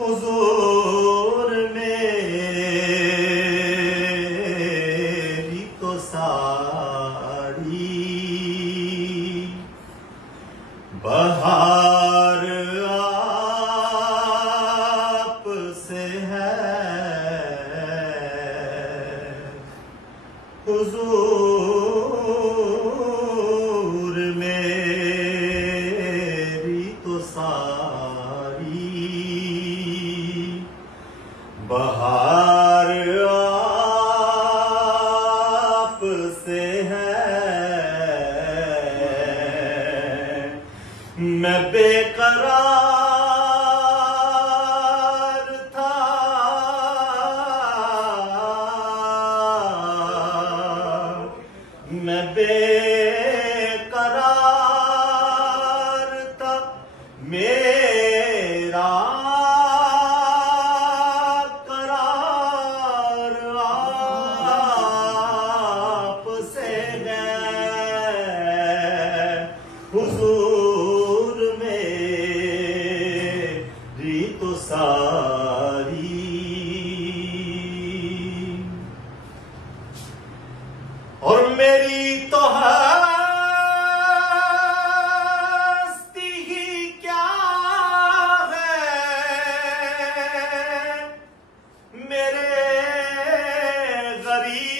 हुजूर मेरी तो सारी बहार आप से है। हुजूर मेरी तो सारी बहार आप से है। मैं बेकरार था, मैं बेकरार था, मेरा करार आप से है। हुजूर मेरी तो सारी और मेरी तो हस्ती ही क्या है, मेरे गरीब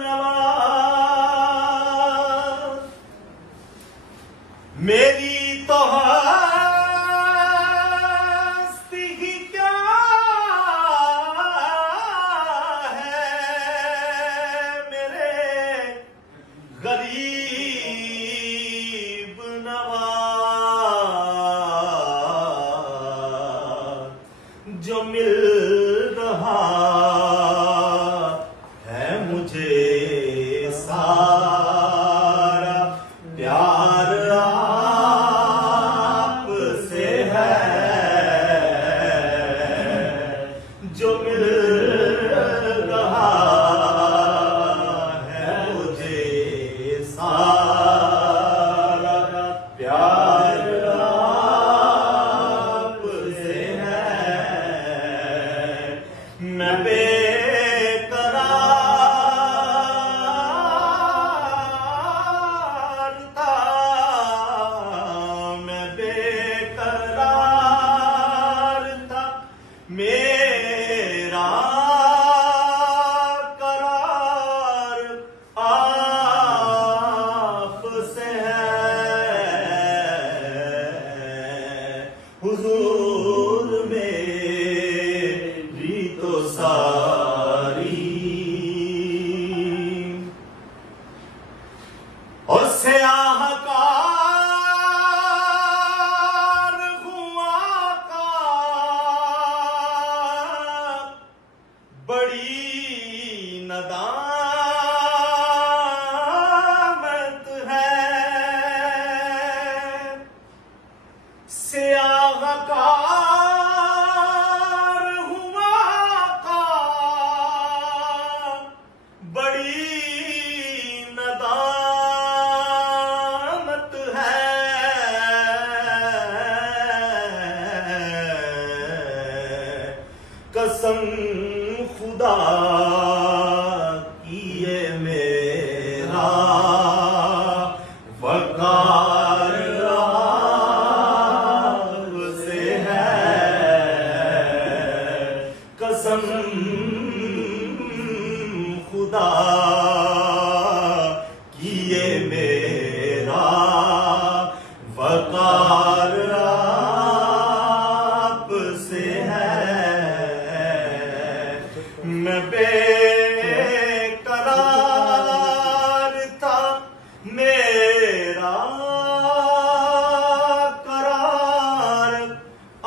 नवाज। मेरी तो हस्ती ही क्या है, मेरे गरीब नवाज। जो मिल रहा है मुझे सारा प्यार आप से है। जो मिल रहा है मुझे सारा प्यार आप से है। मैं बेकरार था, मैं बेकरार था, मेरा करार आप से है। हुजूर मेरी तो सारी और स्याहकार हुआ का बड़ी नदामत है। स्याहकार हुआ का बड़ी नदामत है। कसम खुदा की ये मेरा वकार आप से है। कसम खुदा की ये मेरा वकार आप से है। मैं बेकरार था, मेरा करार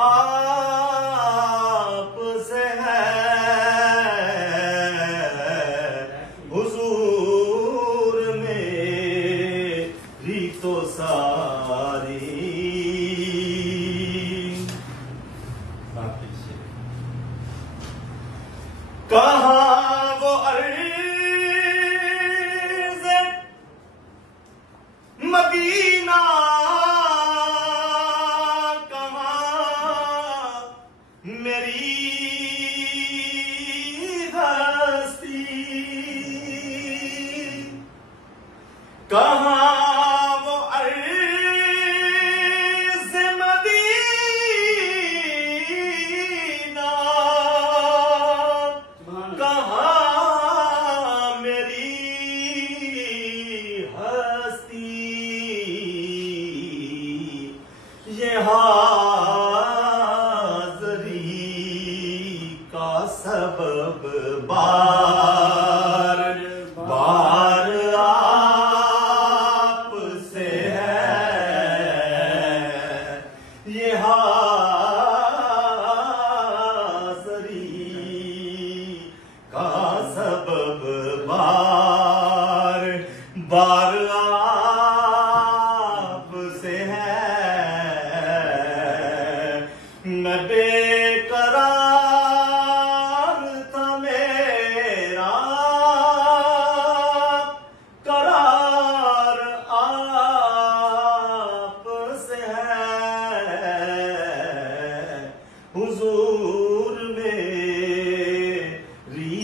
आप से है। हुजूर मेरी तो सारी ये हाज़री का सबब बार बार आपसे है। ये हाज़री का सबब बार बार आपसे है। मैं बेकरार